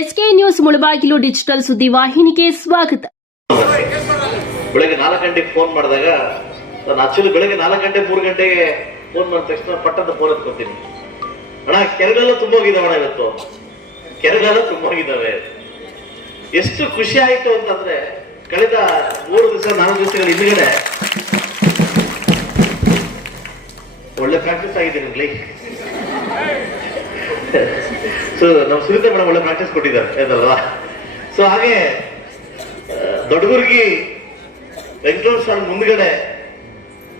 SK news Mulbagal digital ಸುದ್ದಿ ವಾಹಿನಿಗೆ ಸ್ವಾಗತ. ಬೆಳಗ್ಗೆ ನಾಲ್ಕು ಗಂಟೆಗೆ ಫೋನ್ ಮಾಡಿದಾಗ ನಾನು ಆಕ್ಚುಲಿ ಬೆಳಗ್ಗೆ ನಾಲ್ಕು ಗಂಟೆ, ಮೂರು ಗಂಟೆಗೆ ಫೋನ್ ಮಾಡಿದ ತಕ್ಷಣ ಪಟ್ಟದ ಫೋನ್ ಎತ್ಕೊತೀನಿ. ಅಣ್ಣ ಕೆರೆಗಳೆಲ್ಲ ಅಣ್ಣ ಇವತ್ತು. ಕೆರೆಗಳೆಲ್ಲ ತುಂಬೋಗಿದ್ದಾವೆ ಎಷ್ಟು ಖುಷಿ ಆಯ್ತು ಅಂತಂದ್ರೆ, ಕಳೆದ ಮೂರು ದಿವಸ, ನಾಲ್ಕು ದಿವಸಗಳ ಹಿಂದ್ಗಡೆ ಒಳ್ಳೆ ಪ್ರಾಕ್ಟೀಸ್ ಆಗಿದೆ ನಿಮ್ಗೆ. ಸೊ ನಮ್ಮ ಸುನೀತಾ ಮೇಡಮ್ ಒಳ್ಳೆ ಪ್ರಾಕ್ಟೀಸ್ ಕೊಟ್ಟಿದ್ದಾರೆ ಅದಲ್ವಾ ಸೊ ಹಾಗೆ ದೊಡ್ಡಗುರ್ಗಿ ವೆಂಕಟೇಶ್ವರ ಸ್ವಾಮಿ ಮುಂದ್ಗಡೆ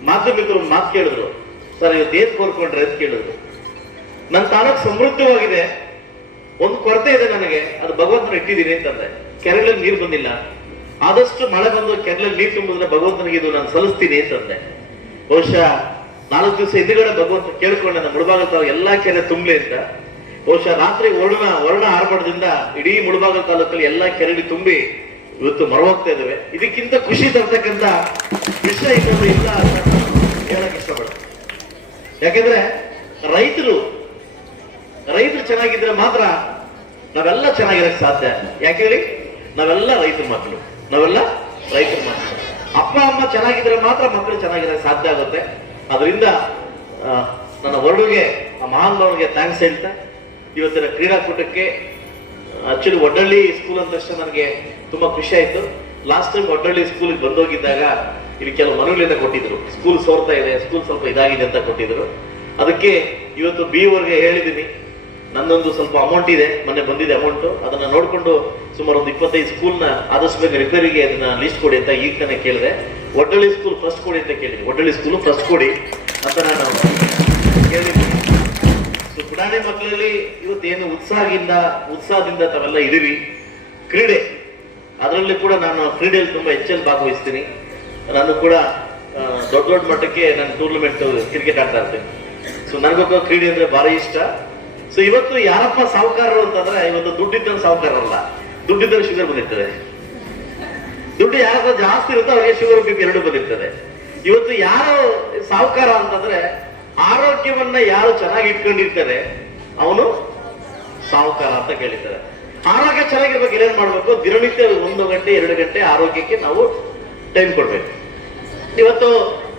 ಮಾಧ್ಯಮಿಕರು ಮಾತು ಕೇಳಿದ್ರು. ಸರ್ ಇವತ್ತು ಏನ್ ಕೋರ್ಕೊಂಡ್ರೆ ಅಂತ ಕೇಳಿದ್ರು. ನನ್ನ ತಾಲೂಕು ಸಮೃದ್ಧವಾಗಿದೆ. ಒಂದು ಕೊರತೆ ಇದೆ ನನಗೆ. ಅದು ಭಗವಂತನ ಇಟ್ಟಿದ್ದೀನಿ ಅಂತಂದ್ರೆ ಕೆರೆಗಳಲ್ಲಿ ನೀರು ಬಂದಿಲ್ಲ. ಆದಷ್ಟು ಮಳೆ ಬಂದು ಕೆರೆಗಳಲ್ಲಿ ನೀರು ತುಂಬಿದ್ರೆ ಭಗವಂತನಿಗೆ ಇದು ನಾನು ಸಲ್ಲಿಸ್ತೀನಿ ಅಂತಂದೆ. ಬಹುಶಃ ನಾಲ್ಕು ದಿವಸ ಹಿಂದುಗಡೆ ಭಗವಂತ ಕೇಳ್ಕೊಂಡೆ, ನಮ್ಮ ಮುಡಭಾಗ ಎಲ್ಲಾ ಕೆರೆ ತುಂಬಲಿ ಅಂತ. ಬಹುಶಃ ರಾತ್ರಿ ವರ್ಣ ವರ್ಣ ಆರ್ಭಟದಿಂದ ಇಡೀ ಮುಳಬಾಗ ತಾಲೂಕಲ್ಲಿ ಎಲ್ಲಾ ಕೆರಳಿ ತುಂಬಿ ಇವತ್ತು ಮರವಾಗ್ತಾ ಇದ್ದಾವೆ. ಇದಕ್ಕಿಂತ ಖುಷಿ ತರ್ತಕ್ಕಂಥ ವಿಷಯ ಇನ್ನೊಂದು ಇಲ್ಲ ಹೇಳಕ್ ಇಷ್ಟಪಡ್ತೀನಿ ಯಾಕೆಂದ್ರೆ ರೈತರು ರೈತರು ಚೆನ್ನಾಗಿದ್ರೆ ಮಾತ್ರ ನಾವೆಲ್ಲ ಚೆನ್ನಾಗಿರಕ್ ಸಾಧ್ಯ. ಯಾಕೆ ಹೇಳಿ? ನಾವೆಲ್ಲ ರೈತರ ಮಕ್ಕಳು ನಾವೆಲ್ಲ ರೈತರ ಮಕ್ಕಳು ಅಪ್ಪ, ಅಮ್ಮ ಚೆನ್ನಾಗಿದ್ರೆ ಮಾತ್ರ ಮಕ್ಕಳು ಚೆನ್ನಾಗಿರಕ್ ಸಾಧ್ಯ ಆಗುತ್ತೆ. ಅದರಿಂದ ನನ್ನ ವರ್ಡುಗೆ ಆ ಮಹಾನ್ ಥ್ಯಾಂಕ್ಸ್ ಹೇಳ್ತಾ ಇವತ್ತಿನ ಕ್ರೀಡಾಕೂಟಕ್ಕೆ ಆಕ್ಚುಲಿ ಒಡ್ಡಳ್ಳಿ ಸ್ಕೂಲ್ ಅಂದ ತಕ್ಷಣ ನನಗೆ ತುಂಬಾ ಖುಷಿ ಆಯಿತು. ಲಾಸ್ಟ್ ಟೈಮ್ ಒಡ್ಡಳ್ಳಿ ಸ್ಕೂಲಿಗೆ ಬಂದೋಗಿದ್ದಾಗ ಇಲ್ಲಿ ಕೆಲವು ಮನವಿಗಳಿಂದ ಕೊಟ್ಟಿದ್ರು. ಸ್ಕೂಲ್ ಸೋರ್ತಾ ಇದೆ ಸ್ಕೂಲ್ ಸ್ವಲ್ಪ ಇದಾಗಿದೆ ಅಂತ ಕೊಟ್ಟಿದ್ರು. ಅದಕ್ಕೆ ಇವತ್ತು ಬಿ ಅವ್ರಿಗೆ ಹೇಳಿದ್ದೀನಿ ನನ್ನೊಂದು ಸ್ವಲ್ಪ ಅಮೌಂಟ್ ಇದೆ, ಮೊನ್ನೆ ಬಂದಿದೆ ಅಮೌಂಟು ಅದನ್ನು ನೋಡಿಕೊಂಡು ಸುಮಾರು ಒಂದು ಇಪ್ಪತ್ತೈದು ಸ್ಕೂಲ್ನ ಆದಷ್ಟು ಬೇಗ ರಿಪೇರಿಗೆ ಅದನ್ನ ಲಿಸ್ಟ್ ಕೊಡಿ ಅಂತ ಈಗ ತಾನೇ ಕೇಳಿದೆ. ಒಡ್ಡಳ್ಳಿ ಸ್ಕೂಲ್ ಫಸ್ಟ್ ಕೊಡಿ ಅಂತ ಕೇಳಿದೆ ಒಡ್ಡಳ್ಳಿ ಸ್ಕೂಲ್ ಫಸ್ಟ್ ಕೊಡಿ ಅಂತ ನಾನು ಪುಟಾಣಿ ಮಕ್ಕಳಲ್ಲಿ ಇವತ್ತೇನು ಉತ್ಸಾಹದಿಂದ ಉತ್ಸಾಹದಿಂದ ತಾವೆಲ್ಲ ಇದೀವಿ ಕ್ರೀಡೆ, ಅದರಲ್ಲಿ ಕೂಡ ನಾನು ಕ್ರೀಡೆಯಲ್ಲಿ ತುಂಬಾ ಹೆಚ್ಚಲ್ಲಿ ಭಾಗವಹಿಸ್ತೀನಿ. ನಾನು ಕೂಡ ದೊಡ್ಡ ದೊಡ್ಡ ಮಟ್ಟಕ್ಕೆ ನಾನು ಟೂರ್ನಮೆಂಟ್ ಕ್ರಿಕೆಟ್ ಆಡ್ತಾ ಇರ್ತೇನೆ. ಸೊ ನನಗೊಬ್ಬ ಕ್ರೀಡೆ ಅಂದ್ರೆ ಭಾರಿ ಇಷ್ಟ. ಸೊ ಇವತ್ತು ಯಾರಪ್ಪ ಸಾಹುಕಾರರು ಅಂತಂದ್ರೆ, ಇವತ್ತು ದುಡ್ಡಿದ್ದ ಸಾಹುಕಾರರಲ್ಲ ದುಡ್ಡಿದ್ದ ಶುಗರ್ ಬಂದಿರ್ತದೆ ದುಡ್ಡು ಯಾರಪ್ಪ ಜಾಸ್ತಿ ಇರುತ್ತೋ ಅವರಿಗೆ ಶುಗರ್ ಬಿ ಎರಡು ಬಂದಿರ್ತದೆ. ಇವತ್ತು ಯಾರು ಸಾಹುಕಾರ ಅಂತಂದ್ರೆ ಆರೋಗ್ಯವನ್ನ ಯಾರು ಚೆನ್ನಾಗಿ ಇಟ್ಕೊಂಡಿರ್ತಾರೆ, ಅವನು ಸಾವುಕಾರ ಅಂತ ಕೇಳಿದ್ದಾರೆ ಆರೋಗ್ಯ ಚೆನ್ನಾಗಿರ್ಬೇಕು ಏನೇನ್ ಮಾಡ್ಬೇಕು? ದಿನನಿತ್ಯ ಒಂದು ಗಂಟೆ, ಎರಡು ಗಂಟೆ ಆರೋಗ್ಯಕ್ಕೆ ನಾವು ಟೈಮ್ ಕೊಡ್ಬೇಕು. ಇವತ್ತು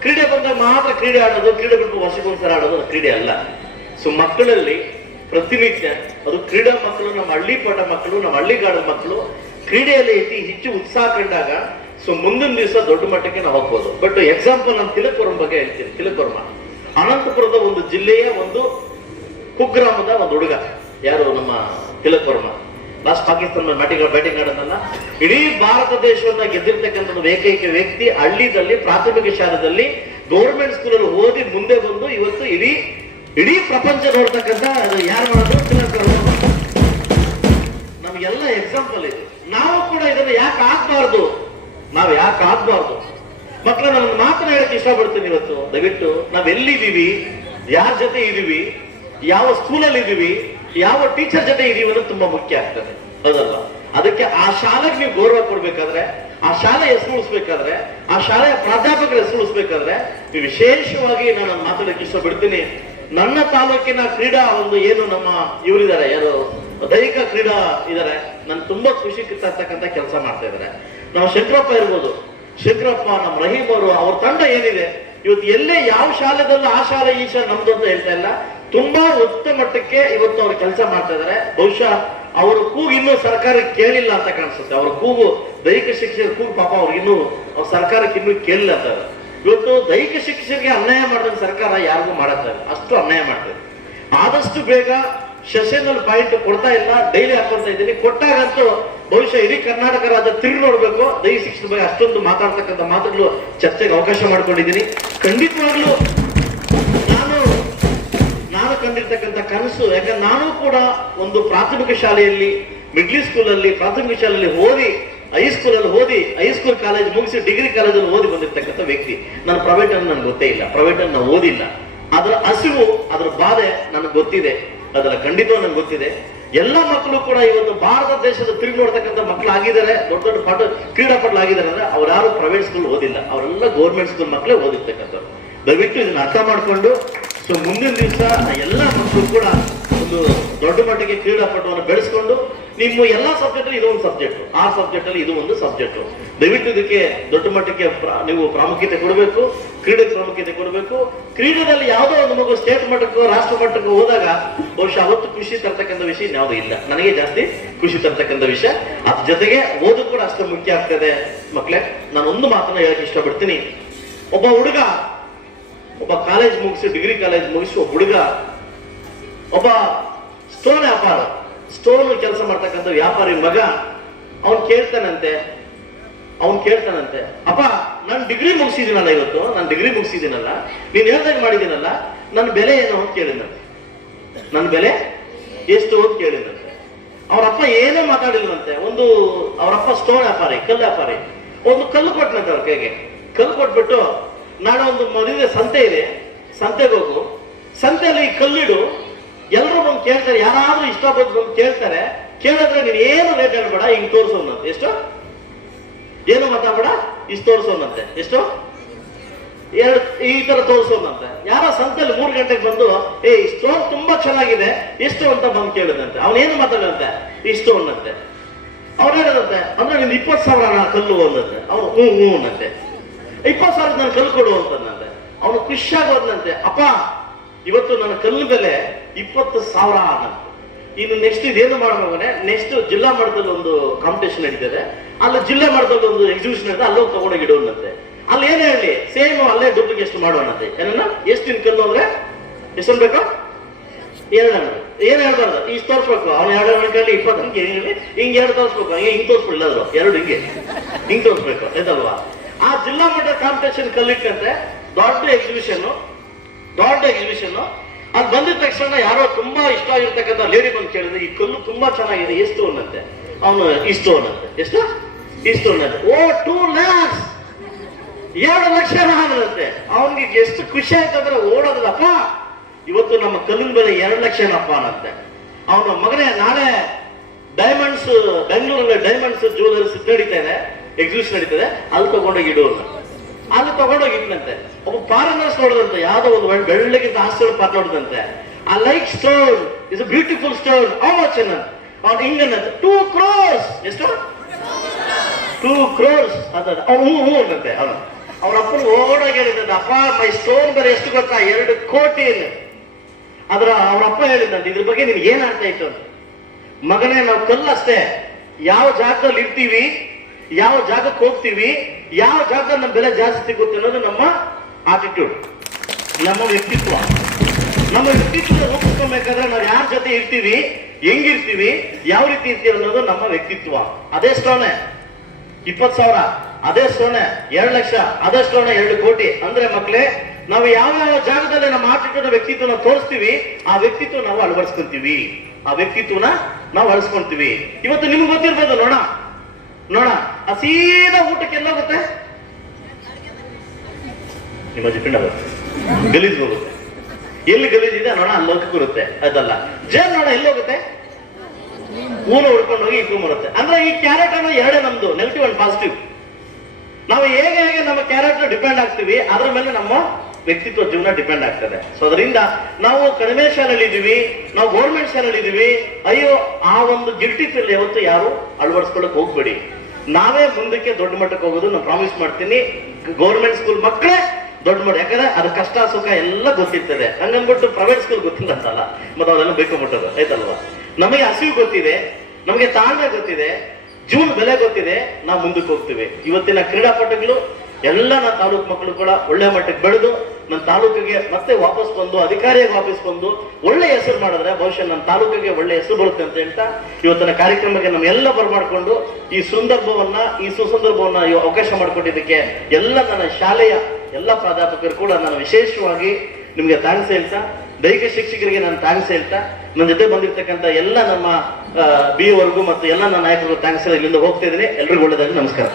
ಕ್ರೀಡೆ ಬಂದಾಗ ಮಾತ್ರ ಕ್ರೀಡೆ ಆಡೋದು, ಕ್ರೀಡೆ ಬಿಟ್ಟು ವರ್ಷಕ್ಕೊಂದ್ಸಲ ಆಡೋದು ಕ್ರೀಡೆ ಅಲ್ಲ. ಸೊ ಮಕ್ಕಳಲ್ಲಿ ಪ್ರತಿನಿತ್ಯ ಅದು ಕ್ರೀಡಾ ಮಕ್ಕಳು, ನಮ್ಮ ಹಳ್ಳಿ ಪಾಠ ಮಕ್ಕಳು, ನಮ್ಮ ಹಳ್ಳಿಗಾಡ ಮಕ್ಕಳು ಕ್ರೀಡೆಯಲ್ಲಿ ಅತಿ ಹೆಚ್ಚು ಉತ್ಸಾಹ ಕಂಡಾಗ ಸೊ ಮುಂದಿನ ದಿವಸ ದೊಡ್ಡ ಮಟ್ಟಕ್ಕೆ ನಾವು ಹೋಗ್ಬೋದು. ಬಟ್ ಎಕ್ಸಾಂಪಲ್ ನಾನು ತಿಲಕವರ್ಮ ಬಗ್ಗೆ ಹೇಳ್ತೀನಿ ತಿಲಕವರ್ಮ ಅನಂತಪುರದ ಒಂದು ಜಿಲ್ಲೆಯ ಒಂದು ಕುಗ್ರಾಮದ ಒಂದು ಹುಡುಗ. ಯಾರು ನಮ್ಮ Tilak Varma last Pakistan batting batting ಆಡೋದಲ್ಲ. ಇಡೀ ಭಾರತ ದೇಶವನ್ನ ಗೆದ್ದಿರ್ತಕ್ಕಂಥ ಒಂದು ಏಕೈಕ ವ್ಯಕ್ತಿ ಹಳ್ಳಿದಲ್ಲಿ, ಪ್ರಾಥಮಿಕ ಶಾಲೆಯಲ್ಲಿ ಗೌರ್ಮೆಂಟ್ ಸ್ಕೂಲಲ್ಲಿ ಓದಿ ಮುಂದೆ ಬಂದು ಇವತ್ತು ಇಡೀ ಇಡೀ ಪ್ರಪಂಚ ನೋಡ್ತಕ್ಕಂಥ ಯಾರು ಮಾಡೋದು ತಿಲಕರ್ಮ ನಮಗೆಲ್ಲ ಎಕ್ಸಾಂಪಲ್ ಇದೆ. ನಾವು ಕೂಡ ಇದನ್ನ ಯಾಕೆ ಆಗ್ಬಾರ್ದು? ನಾವು ಯಾಕೆ ಆಗ್ಬಾರ್ದು? ಮಕ್ಕಳ ನನ್ನ ಮಾತನ್ನ ಹೇಳಕ್ಕೆ ಇಷ್ಟಪಡ್ತೀನಿ ಇವತ್ತು. ದಯವಿಟ್ಟು ನಾವ್ ಎಲ್ಲಿದ್ದೀವಿ? ಯಾರ ಜೊತೆ ಇದೀವಿ? ಯಾವ ಸ್ಕೂಲಲ್ಲಿ ಇದೀವಿ ಯಾವ ಟೀಚರ್ ಜೊತೆ ಇದೀವಿ ಅನ್ನೋದು ತುಂಬಾ ಮುಖ್ಯ ಆಗ್ತದೆ. ಹೌದಲ್ವಾ? ಅದಕ್ಕೆ ಆ ಶಾಲೆಗೆ ನೀವು ಗೌರವ ಕೊಡ್ಬೇಕಾದ್ರೆ, ಆ ಶಾಲೆ ಹೆಸರು ಉಳಿಸ್ಬೇಕಾದ್ರೆ ಆ ಶಾಲೆಯ ಪ್ರಾಧ್ಯಾಪಕರ ಹೆಸರು ಉಳಿಸ್ಬೇಕಾದ್ರೆ ವಿಶೇಷವಾಗಿ ನಾನು ಮಾತಾಡಕ್ಕೆ ಇಷ್ಟಪಡ್ತೀನಿ. ನನ್ನ ತಾಲೂಕಿನ ಕ್ರೀಡಾ ಒಂದು ಏನು ನಮ್ಮ ಇವರಿದ್ದಾರೆ, ಯಾರು ದೈಹಿಕ ಕ್ರೀಡಾ ಇದಾರೆ ನನ್ ತುಂಬಾ ಖುಷಿ ತರ್ತಕ್ಕಂಥ ಕೆಲಸ ಮಾಡ್ತಾ ಇದ್ದಾರೆ. ನಾವು ಶಂಕರಪ್ಪ ಇರ್ಬೋದು. ಶಂಕರಪ್ಪ ನಮ್ಮ ರಹೀಮ್ ಅವರು, ಅವ್ರ ತಂಡ ಏನಿದೆ? ಇವತ್ತು ಎಲ್ಲೇ ಯಾವ ಶಾಲೆದಲ್ಲೂ ಆ ಶಾಲೆ, ಈ ಶಾಲೆ ನಮ್ದು ಅಂತ ಹೇಳ್ತಾ ಇಲ್ಲ. ತುಂಬಾ ಉತ್ತಮ ಮಟ್ಟಕ್ಕೆ ಇವತ್ತು ಅವ್ರು ಕೆಲಸ ಮಾಡ್ತಾ ಇದಾರೆ. ಬಹುಶಃ ಅವರು ಕೂಗು ಇನ್ನೂ ಸರ್ಕಾರಕ್ಕೆ ಕೇಳಿಲ್ಲ ಅಂತ ಕಾಣಿಸುತ್ತೆ. ಅವ್ರ ಕೂಗು ದೈಹಿಕ ಶಿಕ್ಷಕರ ಕೂಗು ಪಾಪ ಅವ್ರಿಗೆ ಇನ್ನೂ ಅವ್ರ ಸರ್ಕಾರಕ್ಕೆ ಇನ್ನೂ ಕೇಳಿಲ್ಲ ಅಂತ ಇವತ್ತು ದೈಹಿಕ ಶಿಕ್ಷಕರಿಗೆ ಅನ್ಯಾಯ ಮಾಡಿದ ಸರ್ಕಾರ ಯಾರಿಗೂ ಮಾಡತ್ತ ಅಷ್ಟು ಅನ್ಯಾಯ ಮಾಡ್ತಾರೆ ಆದಷ್ಟು ಬೇಗ ಸೆಷನಲ್ ಪಾಯಿಂಟ್ ಕೊಡ್ತಾ ಇಲ್ಲ. ಡೈಲಿ ಹಾಕೊಳ್ತಾ ಇದ್ದೀನಿ. ಕೊಟ್ಟಾಗಂತೂ ಬಹುಶಃ ಇಡೀ ಕರ್ನಾಟಕ ರಾಜ್ಯ ತಿರುಗಿ ನೋಡ್ಬೇಕು. ದೈಹಿಕ ಶಿಕ್ಷಣ ಬಗ್ಗೆ ಅಷ್ಟೊಂದು ಮಾತಾಡ್ತಕ್ಕಂಥ ಮಾತುಗಳು ಚರ್ಚೆಗೆ ಅವಕಾಶ ಮಾಡಿಕೊಂಡಿದ್ದೀನಿ. ಖಂಡಿತವಾಗ್ಲೂ ನಾನು ನಾನು ಕಂಡಿರ್ತಕ್ಕಂಥ ಕನಸು, ಯಾಕಂದ್ರೆ ನಾನು ಕೂಡ ಒಂದು ಪ್ರಾಥಮಿಕ ಶಾಲೆಯಲ್ಲಿ ಮಿಡ್ಲಿ ಸ್ಕೂಲಲ್ಲಿ ಪ್ರಾಥಮಿಕ ಶಾಲೆಯಲ್ಲಿ ಓದಿ ಹೈಸ್ಕೂಲಲ್ಲಿ ಓದಿ ಹೈಸ್ಕೂಲ್ ಕಾಲೇಜ್ ಮುಗಿಸಿ ಡಿಗ್ರಿ ಕಾಲೇಜಲ್ಲಿ ಓದಿ ಬಂದಿರ್ತಕ್ಕಂಥ ವ್ಯಕ್ತಿ. ನಾನು ಪ್ರೈವೇಟ್ ಅನ್ನು ನನಗೆ ಗೊತ್ತೇ ಇಲ್ಲ. ಪ್ರೈವೇಟ್ ಅನ್ನು ನಾನು ಓದಿಲ್ಲ. ಅದರ ಹಸಿವು, ಅದರ ಬಾಧೆ ನನಗೆ ಗೊತ್ತಿದೆ. ಅದರ ಖಂಡಿತ ನನಗೆ ಗೊತ್ತಿದೆ. ಎಲ್ಲ ಮಕ್ಕಳು ಕೂಡ ಇವತ್ತು ಭಾರತ ದೇಶದ ತಿರುಗಿ ನೋಡ್ತಕ್ಕಂಥ ಮಕ್ಕಳು ಆಗಿದ್ದಾರೆ ದೊಡ್ಡ ದೊಡ್ಡ ಪಾಠ ಕ್ರೀಡಾಪಟು ಆಗಿದ್ದಾರೆ ಅಂದ್ರೆ ಅವ್ರು ಯಾರು ಪ್ರೈವೇಟ್ ಸ್ಕೂಲ್ ಓದಿಲ್ಲ. ಅವರೆಲ್ಲ ಗೌರ್ಮೆಂಟ್ ಸ್ಕೂಲ್ ಮಕ್ಕಳೇ ಓದಿರ್ತಕ್ಕಂಥವ್ರು. ದಯವಿಟ್ಟು ಇದನ್ನ ಅರ್ಥ ಮಾಡಿಕೊಂಡು ಸೊ ಮುಂದಿನ ದಿವಸ ಎಲ್ಲ ಮಕ್ಕಳು ಕೂಡ ಒಂದು ದೊಡ್ಡ ಮಟ್ಟಿಗೆ ಕ್ರೀಡಾಪಟುವನ್ನು ಬೆಳೆಸ್ಕೊಂಡು ನಿಮ್ಮ ಎಲ್ಲಾ ಸಬ್ಜೆಕ್ಟ್ ಇದು ಒಂದು ಸಬ್ಜೆಕ್ಟ್. ಆ ಸಬ್ಜೆಕ್ಟ್ ಅಲ್ಲಿ ಇದು ಒಂದು ಸಬ್ಜೆಕ್ಟ್. ದಯವಿಟ್ಟು ಇದಕ್ಕೆ ದೊಡ್ಡ ಮಟ್ಟಕ್ಕೆ ನೀವು ಪ್ರಾಮುಖ್ಯತೆ ಕೊಡಬೇಕು ಕ್ರೀಡೆಗೆ ಪ್ರಾಮುಖ್ಯತೆ ಕೊಡಬೇಕು. ಕ್ರೀಡೆದಲ್ಲಿ ಯಾವುದೋ ಒಂದು ಮಗು ಸ್ಟೇಟ್ ಮಟ್ಟಕ್ಕೂ, ರಾಷ್ಟ್ರ ಮಟ್ಟಕ್ಕೂ ಹೋದಾಗ ಬಹುಶಃ ಅವತ್ತು ಖುಷಿ ತರ್ತಕ್ಕಂಥ ವಿಷಯ ಯಾವುದೂ ಇಲ್ಲ. ನನಗೆ ಜಾಸ್ತಿ ಖುಷಿ ತರ್ತಕ್ಕಂಥ ವಿಷಯ. ಅದ್ರ ಜೊತೆಗೆ ಓದು ಕೂಡ ಅಷ್ಟು ಮುಖ್ಯ ಆಗ್ತದೆ. ಮಕ್ಕಳೇ ನಾನು ಒಂದು ಮಾತನ್ನ ಹೇಳಕ್ ಇಷ್ಟಪಡ್ತೀನಿ. ಒಬ್ಬ ಹುಡುಗ, ಒಬ್ಬ ಕಾಲೇಜ್ ಮುಗಿಸಿ, ಡಿಗ್ರಿ ಕಾಲೇಜ್ ಮುಗಿಸಿ ಒಬ್ಬ ಹುಡುಗ, ಒಬ್ಬ ಸ್ಟೋನ್ ವ್ಯಾಪಾರ. ಸ್ಟೋನ್ ಕೆಲಸ ಮಾಡ್ತಕ್ಕಂಥ ವ್ಯಾಪಾರಿ ಮಗ, ಅವನ್ ಕೇಳ್ತಾನಂತೆ. ಅವನ್ ಕೇಳ್ತಾನಂತೆ, ಅಪ್ಪ, ನಾನು ಡಿಗ್ರಿ ಮುಗಿಸಿದ್ದೀನಲ್ಲ ಇವತ್ತು, ನಾನು ಡಿಗ್ರಿ ಮುಗಿಸಿದ್ದೀನಲ್ಲ, ನೀನ್ ಹೇಳ್ದಾಗ ಮಾಡಿದ್ದೀನಲ್ಲ ನನ್ನ ಬೆಲೆ ಏನು? ಅಂತ ಕೇಳಿದಂತೆ ನನ್ನ ಬೆಲೆ? ಎಷ್ಟು? ಅಂತ ಕೇಳಿದಂತೆ ಅವರಪ್ಪ ಮಾತಾಡಿದ್ರು ಮಾತಾಡಿಲ್ವಂತೆ, ಒಂದು ಅವರಪ್ಪ ಸ್ಟೋನ್ ವ್ಯಾಪಾರಿ, ಕಲ್ಲು ವ್ಯಾಪಾರಿ. ಒಂದು ಕಲ್ಲು ಕೊಟ್ಟನಂತೆ ಅವ್ರ ಕೈಗೆ. ಕಲ್ಲು ಕೊಟ್ಬಿಟ್ಟು, ನಾಳೆ ಒಂದು ಮದುವೆ ಸಂತೆ ಇದೆ, ಸಂತೆಗೆ ಹೋಗು. ಸಂತೆಯಲ್ಲಿ ಕಲ್ಲಿಡು ಎಲ್ಲರೂ ಬಂದು ಕೇಳ್ತಾರೆ, ಯಾರಾದ್ರೂ ಇಷ್ಟ ಬಂದು ಬಂದು ಕೇಳ್ತಾರೆ. ಕೇಳಿದ್ರೆ ನೀನು ಏನು ರೇಟ್ ಹೇಳ್ಬೇಡ ಹಿಂಗ್ ತೋರಿಸೋನಂತೆ. ಎಷ್ಟು? ಏನು ಮಾತಾಡ್ಬೇಡ ಇಷ್ಟು ತೋರಿಸೋನಂತೆ. ಎಷ್ಟು? ಎರಡು, ಈ ತರ ತೋರಿಸೋನಂತೆ. ಯಾರ ಸಂತೆಯಲ್ಲಿ ಮೂರು ಗಂಟೆಗೆ ಬಂದು, ಏ ಇಷ್ಟು ತುಂಬಾ ಚೆನ್ನಾಗಿದೆ, ಎಷ್ಟು ಅಂತ ಬಂದು ಕೇಳಿದಂತೆ. ಅವನೇನು ಮಾತಾಡಂತೆ ಇಷ್ಟು ಅನ್ನಂತೆ. ಅವ್ರು ಹೇಳದಂತೆ, ಅಂದ್ರೆ ನಿನ್ ಇಪ್ಪತ್ತು ಸಾವಿರ ಕಲ್ಲು ಅಂದಂತೆ ಅವ್ನು ಹ್ಞೂ ಹ್ಞೂ ಅನ್ನಂತೆ. ಇಪ್ಪತ್ತು ಸಾವಿರ ನಾನು ಕಲ್ಲು ಕೊಡು ಅಂತಂದಂತೆ. ಅವನು ಖುಷಿಯಾಗಿ ಹೋದಂತೆ ಅಪ್ಪ ಇವತ್ತು ನನ್ನ ಕಲ್ಲು ಬೆಲೆ ಇಪ್ಪತ್ತು ಸಾವಿರ ಅನ್ನಂತೆ ಇನ್ನು ನೆಕ್ಸ್ಟ್ ಇದೇನು ಮಾಡೋಣ ನೆಕ್ಸ್ಟ್ ಜಿಲ್ಲಾ ಮಟ್ಟದಲ್ಲಿ ಒಂದು ಕಾಂಪಿಟೇಷನ್ ನಡೀತದೆ. ಅಲ್ಲಿ ಜಿಲ್ಲಾ ಮಟ್ಟದಲ್ಲಿ ಒಂದು ಎಕ್ಸಿಬಿಷನ್ ಇದೆ ಅಲ್ಲೋಗಿ ತಗೊಂಡೋಗಿ ಇಡೋಣಂತೆ ಅಲ್ಲಿ ಏನೇ ಹೇಳಿ ಸೇಮ್ ಅಲ್ಲೇ ಎಷ್ಟು ಮಾಡೋಣಂತೆ. ಏನನ್ನ ಎಷ್ಟು ನಿನ್ ಕಲ್ಲು ಅಂದ್ರೆ? ಎಷ್ಟು ಬೇಕು? ಎರಡು ಏನ್ ಹೇಳ್ಬಾರ್ದು? ಇಷ್ಟು ತೋರಿಸ್ಬೇಕು. ಅವ್ನು ಎರಡು ಮಣಿಕಲ್ಲಿ ಇಪ್ಪತ್ತು. ಹಂಗೆ ಹೇಳಿ. ಹಿಂಗೆ ಎರಡು ತೋರಿಸ್ಬೇಕು. ಹಂಗೆ ಹಿಂಗೆ ತೋರಿಸ್ಬಿಡಲ್ಲ ಅದು ಎರಡು ಹಿಂಗೆ. ಹಿಂಗೆ ತೋರಿಸ್ಬೇಕು. ಆಯ್ತಲ್ವಾ? ಆ ಜಿಲ್ಲಾ ಮಟ್ಟದ ಕಾಂಪಿಟೇಷನ್ ಕಲ್ಲಿಟ್ಟಂತೆ, ದೊಡ್ಡ ಎಕ್ಸಿಬಿಷನ್ ದೊಡ್ಡ ಎಕ್ಸಿಬಿಷನ್ ಅದು ಬಂದಿದ ತಕ್ಷಣ ಯಾರೋ ತುಂಬಾ ಇಷ್ಟ ಆಗಿರ್ತಕ್ಕಂಥ ಲೇಡಿ ಬಂದು ಕೇಳಿದ್ರೆ, ಈ ಕಲ್ಲು ತುಂಬಾ ಚೆನ್ನಾಗಿದೆ ಎಷ್ಟು ಅನ್ನತ್ತೆ ಅವನು ಇಷ್ಟು ಅನ್ನತ್ತೆ ಎಷ್ಟು? ಇಷ್ಟು ಅನ್ನತ್ತೆ ಓ ಟೂ ಲ್ಯಾಕ್ಸ್ ಎರಡು ಲಕ್ಷ ಅನ್ನತ್ತೆ ಅವನಿಗೆ ಎಷ್ಟು ಖುಷಿ ಆಯ್ತಂದ್ರೆ ಓಡೋದಲ್ಲಪ್ಪ. ಇವತ್ತು ನಮ್ಮ ಕಲ್ಲಿನ ಬೆಲೆ ಎರಡು ಲಕ್ಷನಪ್ಪ ಅನ್ನತ್ತೆ. ಅವನ ಮಗನೇ ನಾಳೆ ಡೈಮಂಡ್ಸ್ ಬೆಂಗಳೂರಲ್ಲಿ ಡೈಮಂಡ್ಸ್ ಜ್ಯುವೆಲರ್ಸ್ ನಡೀತಾ ಇದೆ ಎಕ್ಸಿಬಿಷನ್ ನಡೀತದೆ ಅಲ್ಲಿ ತಗೊಂಡೋಗಿ ಇಡು ಅಂತ. ಅಲ್ಲಿ ತಗೊಂಡೋಗಿ ಇಟ್ನಂತೆ ಒಬ್ಬ ಫಾರಿನರ್ಸ್ ನೋಡಿದಂತೆ, ಯಾವುದೋ ಒಂದು ಬೆಳ್ಳಿಗೆ ಬೆಳ್ಳಗಿಂತ ಪಾತ್ರ ಪಾತ್ ನೋಡಿದಂತೆ. ಆ like stone, is a beautiful stone, how much ಹಿಂಗನ್ನಂತೆ two crores, ಎಷ್ಟು? ಟೂ ಕ್ರೋರ್ಸ್, ಅಂತ ಅವ್ನು ಹೂ ಹ್ಞೂ ಅನ್ನಂತೆ ಅವನು ಅವ್ರ ಅಪ್ಪನ ಓಡೋಗಿ ಹೇಳಿದಂತೆ, ಅಪ್ಪ, ಮೈ ಸ್ಟೋನ್ ಬರೀ ಎಷ್ಟು ಗೊತ್ತಾ? ಎರಡು ಕೋಟಿ ಅದ್ರ ಅವ್ರ ಅಪ್ಪ ಹೇಳಿದ್ದಂತೆ ಇದ್ರ ಬಗ್ಗೆ ನಿನ್ಗೆ ಏನ್ ಅರ್ಥ ಅಂತ. ಮಗನೇ, ನಾವು ಕಲ್ಲಷ್ಟೇ ಯಾವ ಜಾಗದಲ್ಲಿ ಇರ್ತೀವಿ ಯಾವ ಜಾಗಕ್ಕೆ ಹೋಗ್ತೀವಿ, ಯಾವ ಜಾಗ ನಮ್ಮ ಬೆಲೆ ಜಾಸ್ತಿ ಸಿಗುತ್ತೆ ಅನ್ನೋದು ನಮ್ಮ ಆಟಿಟ್ಯೂಡ್ ನಮ್ಮ ವ್ಯಕ್ತಿತ್ವ. ನಮ್ಮ ವ್ಯಕ್ತಿತ್ವ ರೂಪಿಸ್ಕೊಬೇಕಾದ್ರೆ ನಾವು ಯಾರ ಜೊತೆ ಇರ್ತೀವಿ, ಹೆಂಗಿರ್ತೀವಿ, ಯಾವ ರೀತಿ ಇರ್ತೀವಿ ಅನ್ನೋದು ನಮ್ಮ ವ್ಯಕ್ತಿತ್ವ. ಅದೇ ಸ್ಟೋಣೆ ಇಪ್ಪತ್ ಸಾವಿರ. ಅದೇ ಸ್ಟೋಣೆ ಎರಡು ಲಕ್ಷ. ಅದೇ ಸ್ಟೋನೆ ಎರಡು ಕೋಟಿ. ಅಂದ್ರೆ ಮಕ್ಕಳೇ ನಾವು ಯಾವ ಯಾವ ಜಾಗದಲ್ಲಿ ನಮ್ಮ ಆಟಿಟ್ಯೂಡ್ ವ್ಯಕ್ತಿತ್ವನ ತೋರಿಸ್ತೀವಿ, ಆ ವ್ಯಕ್ತಿತ್ವ ನಾವು ಅಳವಡಿಸ್ಕೊಂತೀವಿ. ಆ ವ್ಯಕ್ತಿತ್ವನ ನಾವು ಅಳಿಸ್ಕೊಂತೀವಿ. ಇವತ್ತು ನಿಮ್ಗೆ ಗೊತ್ತಿರ್ಬೋದು ನೋಡ ನೋಡ ಊಟಕ್ಕೆ ಎಲ್ಲ ಹೋಗುತ್ತೆ? ನಿಮ್ಮ ಜಿಪಿಂಡ ಬರುತ್ತೆ ಗಲೀಜ್ ಹೋಗುತ್ತೆ. ಎಲ್ಲಿ ಗಲೀಜ್ ಇದೆ ನೋಡ, ಅಲ್ಲಿ ಬರುತ್ತೆ, ಅದಲ್ಲ. ಜೇನ್ ನೋಡ, ಎಲ್ಲಿ ಹೋಗುತ್ತೆ? ಊನ ಹುಡ್ಕೊಂಡು ಹೋಗಿ ಇಟ್ಕೊಂಡ್ ಬರುತ್ತೆ. ಅಂದ್ರೆ ಈ ಕ್ಯಾರೆಟ್ ಅನ್ನೋ ಎರಡೇ ನಮ್ದು ನೆಗೆಟಿವ್ ಅಂಡ್ ಪಾಸಿಟಿವ್ ನಾವು ಹೇಗೆ ಹೇಗೆ ನಮ್ಮ ಕ್ಯಾರೆಕ್ಟರ್ ಡಿಪೆಂಡ್ ಆಗ್ತೀವಿ, ಅದ್ರ ಮೇಲೆ ನಮ್ಮ ವ್ಯಕ್ತಿತ್ವ ಜೀವನ ಡಿಪೆಂಡ್ ಆಗ್ತದೆ. ಸೊ ಅದರಿಂದ ನಾವು ಕಡಿಮೆ ಶಾಲೆಯಲ್ಲಿ ಇದೀವಿ ನಾವು ಗೌರ್ಮೆಂಟ್ ಶಾಲೆಯಲ್ಲಿ ಇದೀವಿ ಅಯ್ಯೋ, ಆ ಒಂದು ಗಿಲ್ಟಿ ಫೀಲ್ ಯಾವತ್ತು ಯಾರು ಅಳವಡಿಸ್ಕೊಳಕ್ ಹೋಗ್ಬೇಡಿ. ನಾವೇ ಮುಂದಕ್ಕೆ ದೊಡ್ಡ ಮಟ್ಟಕ್ಕೆ ಹೋಗೋದು ನಾನು ಪ್ರಾಮಿಸ್ ಮಾಡ್ತೀನಿ. ಗೌರ್ಮೆಂಟ್ ಸ್ಕೂಲ್ ಮಕ್ಕಳೇ ದೊಡ್ಡ ಮಟ್ಟ ಯಾಕಂದ್ರೆ ಅದು ಕಷ್ಟ, ಸುಖ ಎಲ್ಲ ಗೊತ್ತಿರ್ತದೆ. ಹಂಗಂದ್ಬಿಟ್ಟು ಪ್ರೈವೇಟ್ ಸ್ಕೂಲ್ ಗೊತ್ತಿಲ್ಲ ಅಂತಲ್ಲ ಮತ್ತೆ ಅವೆಲ್ಲ ಬೇಕೊಂಬಿಟ್ಟದು ಆಯ್ತಲ್ವಾ? ನಮಗೆ ಹಸಿವು ಗೊತ್ತಿದೆ, ನಮಗೆ ತಾಳ್ಮೆ ಗೊತ್ತಿದೆ ಜೀವನ ಬೆಲೆ ಗೊತ್ತಿದೆ, ನಾವು ಮುಂದಕ್ಕೆ ಹೋಗ್ತೀವಿ. ಇವತ್ತಿನ ಕ್ರೀಡಾಪಟುಗಳು, ಎಲ್ಲ ನಮ್ಮ ತಾಲೂಕು ಮಕ್ಕಳು ಕೂಡ ಒಳ್ಳೆ ಮಟ್ಟಕ್ಕೆ ಬೆಳೆದು ನನ್ನ ತಾಲೂಕಿಗೆ ಮತ್ತೆ ವಾಪಸ್ ಬಂದು, ಅಧಿಕಾರಿಯಾಗಿ ವಾಪಸ್ ಬಂದು ಒಳ್ಳೆ ಹೆಸರು ಮಾಡಿದ್ರೆ ಬಹುಶಃ ನನ್ನ ತಾಲೂಕಿಗೆ ಒಳ್ಳೆ ಹೆಸರು ಬರುತ್ತೆ ಅಂತ ಹೇಳ್ತಾ ಇವತ್ತಿನ ಕಾರ್ಯಕ್ರಮಕ್ಕೆ ನಮ್ಮೆಲ್ಲ ಬರ್ಮಾಡ್ಕೊಂಡು ಈ ಸಂದರ್ಭವನ್ನ, ಈ ಸುಸಂದರ್ಭವನ್ನ ಅವಕಾಶ ಮಾಡಿಕೊಟ್ಟಿದ್ದಕ್ಕೆ ಎಲ್ಲ ನನ್ನ ಶಾಲೆಯ ಎಲ್ಲ ಪ್ರಾಧ್ಯಾಪಕರು ಕೂಡ ನಾನು ವಿಶೇಷವಾಗಿ ನಿಮ್ಗೆ ಥ್ಯಾಂಕ್ಸ್ ಹೇಳ್ತಾ, ದೈಹಿಕ ಶಿಕ್ಷಕರಿಗೆ ನಾನು ಥ್ಯಾಂಕ್ಸ್ ಹೇಳ್ತಾ ನನ್ನ ಜೊತೆ ಬಂದಿರ್ತಕ್ಕಂಥ ಎಲ್ಲ ನಮ್ಮ ಬಿ ವರ್ಗು ಮತ್ತು ಎಲ್ಲ ನನ್ನ ನಾಯಕರು ಥ್ಯಾಂಕ್ಸ್ ಇಲ್ಲಿಂದ ಹೋಗ್ತಾ ಇದ್ದೀನಿ. ಎಲ್ರಿಗೂ ಒಳ್ಳೆದಾಗಿ ನಮಸ್ಕಾರ.